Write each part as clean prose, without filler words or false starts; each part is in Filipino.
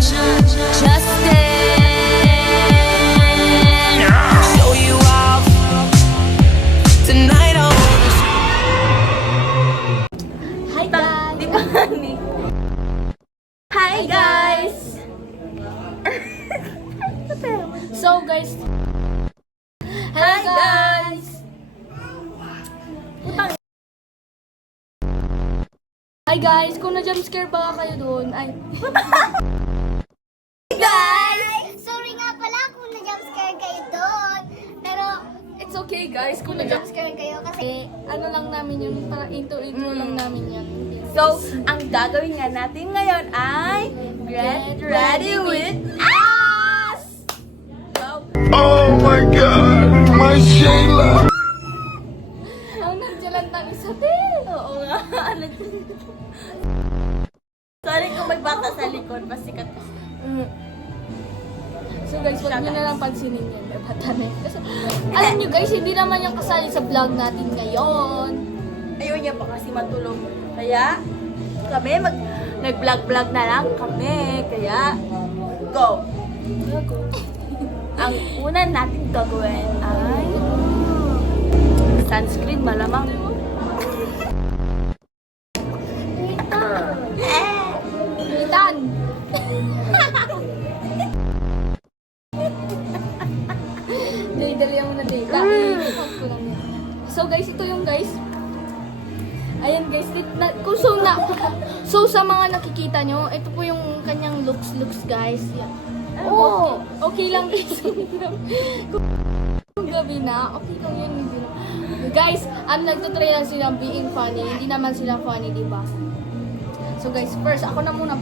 Show you off tonight. Hi guys! Hi guys! So guys, hi guys! Hi guys! Kung na-jumpscare ba kayo doon, ay... Guys! Sorry nga pala kung na-jumpscare kayo doon. Pero, It's okay guys, kung na-jumpscare na-jumpscare kayo kasi ano lang namin yun, para intro lang namin yan. So, ang gagawin nga natin ngayon ay Get Ready with Us! Go! Oh my God, my Shayla. Ang nandiyan tayo sa tel! Oo nga, ano Sorry kung may bata sa likod, pasikat kasi. So guys, huwag nyo na lang pansinin yan. May bata na yun. Kasi, alam nyo guys, hindi naman yung kasali sa vlog natin ngayon. Ayaw niya pa kasi matulog. Kaya, kami nag-vlog-vlog na lang kami. Kaya, go! Ang una natin gagawin ay sunscreen malamang. Militan! Dali-dali mo na data. I-count ko lang yan. So guys, ito yung guys. Ayan guys, so sa mga nakikita nyo, ito po yung kanyang looks guys. Yan. Oh, okay lang guys. Kung gabi na, okay lang yun. Hindi na. Guys, nagtutry lang silang being funny. Hindi naman sila funny, di ba? So guys, first, ako na muna.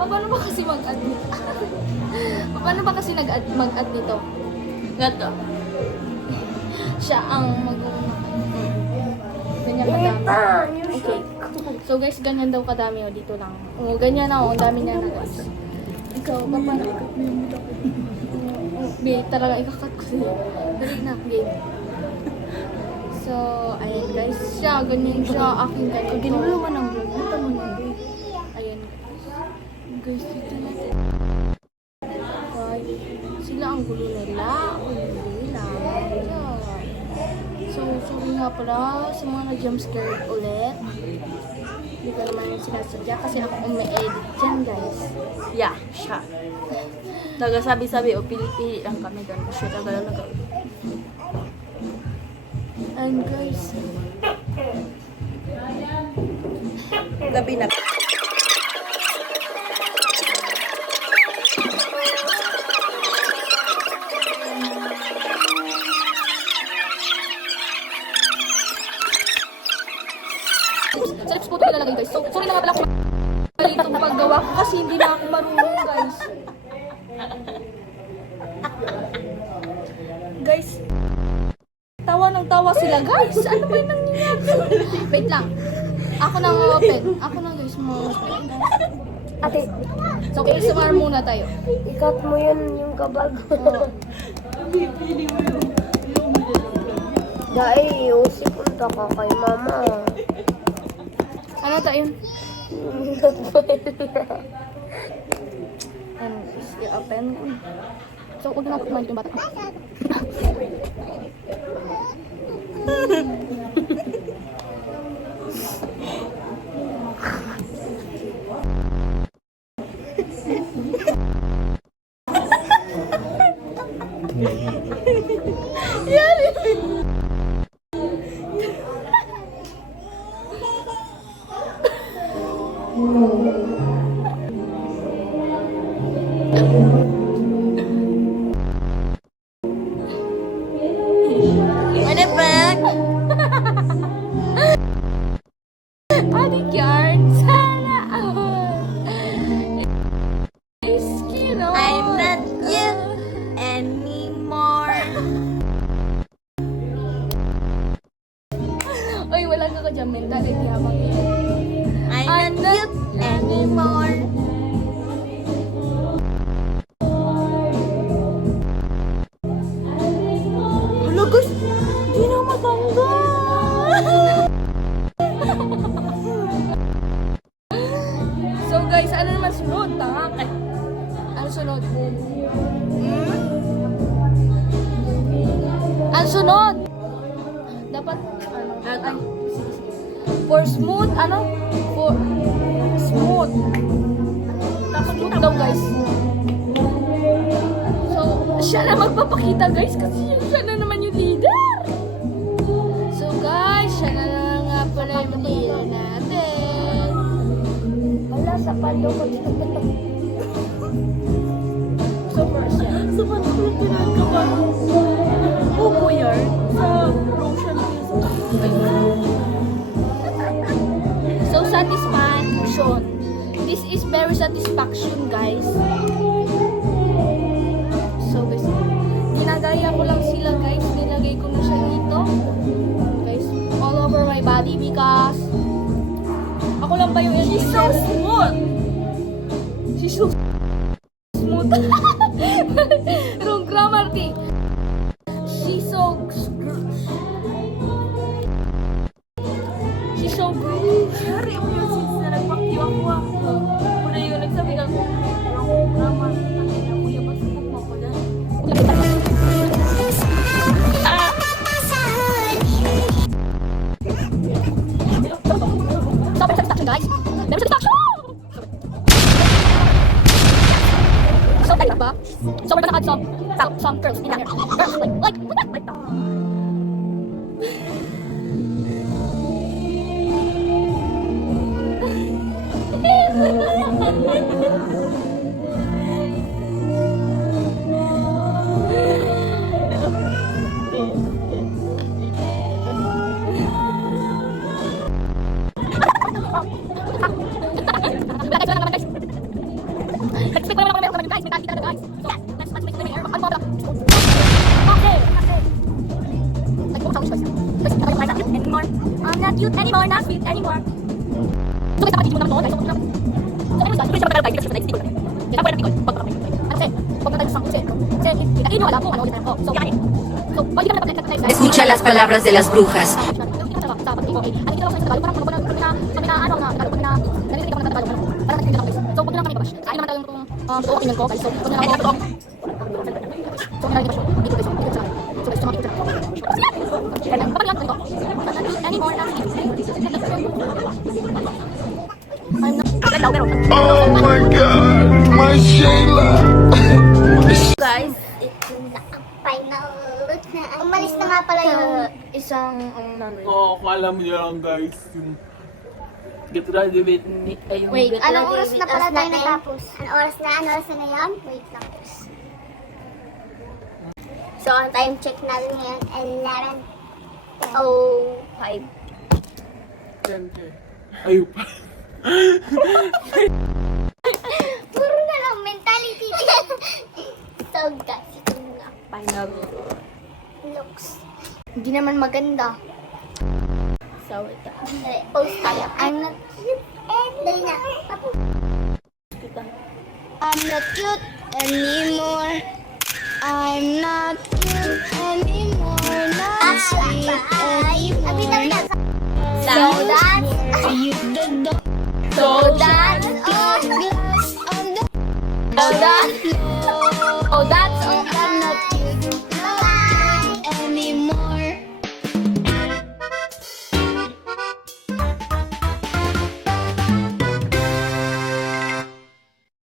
Paano ba kasi mag-add nito? Paano ba kasi mag-add nito? Gato. Siya ang ganyan kadami. Okay. So guys, ganyan daw kadami o dito lang. O ganyan na o, ang dami na guys. Ikaw, paano? Be, talaga ikakat ko sila. Dali na, game. So, ayan guys, siya, ganyan siya, aking ganyan. Ginulo man ang vlog. Ito mo na, babe. Ayan guys, dito natin. Ay, sila ang gulo nila. Ako hindi lang. So, sorry nga pala sa mga na-jumpscare ulit. Hindi ko naman yung sinasadya kasi ako umi-edit dyan guys. Yeah, siya. Nagasabi-sabi o pili-pili lang kami doon. Siya talaga. And guys, Gabi na. sa lips po ito nilalagay guys. So, sorry na nga pala kung mali itong paggawa ko kasi hindi na ako marunong guys. Guys, tawa ng tawa sila guys. Ano ba yung nangyayari? Wait lang. Ako na open. Ako na guys. ate, So, ASMR muna tayo. ikat mo yun yung kabag. Dahil, iusipunta ka kay mama. Ano tayo? And is i-open. So, huwag na natin yung bata. Ano ba? Adik yarn. Sana all. Excuse me. I'm not you anymore. Oy, wala ka dyan mental. Hindi habang yan. I'm not you anymore. guys, ano naman sunod? Tanga. Ay, ano sunod? Ano sunod? Dapat, ano? Ay, for smooth, ano? For smooth. Tapos smooth daw, guys. So, siya na magpapakita, guys, kasi siya na naman yung leader. So, guys, siya na nga pala yung leader natin. Wala, sa palo ko dito. So, first yan. Sa patutunan ka ba? Upo yan. Sa Roshan So, satisfaction. This is very satisfaction, guys. So, guys, ginagaya ko lang sila, guys. Nilagay ko na siya dito. Guys, all over my body because ako lang ba yung She's so smooth. She's so smooth. Wrong grammar, T. She's so Shari mo yung since na nagpaktiwak-wak. Muna yung nagsabi ka, wrong grammar. Ang ina mo yung pasubok mo ko dyan. Stop it, satisfaction, guys. Very satisfaction. So, tayo ba? So, we're gonna add some girls in there. Girls, like that. I'm not cute anymore, not sweet anymore. So, guys, nakapagiging mo naman doon. So, anyways, guys, siya magkakaroon tayo. Kasi siya na-stick ko. Kaya pwede natin ko. Kasi, huwag na tayo sa kasi. Kasi, kita nyo, alam mo, ano ulit ko. So, yan. So, pwede ka na napag-exercise. Escucha las palabras de las brujas. Oh my God, my Shayla. Guys, Ito na ang final look na. Umalis na nga pala yung Isang, number. Oo, kala mo nyo lang guys, yung get ready with me. Wait, anong oras na pala tayo natapos? Anong oras na? Anong oras na yan? Wait lang. So, ang time check natin ngayon, 11:05. 10K. Ayun pa. Puro na lang mentality. So, guys, ito na. Final. Looks. Hindi naman maganda. So, ito. Post tayo. I'm not cute. Dali na. I'm not cute anymore. I'm not cute anymore. Not sweet anymore. So that's So that's all. So that's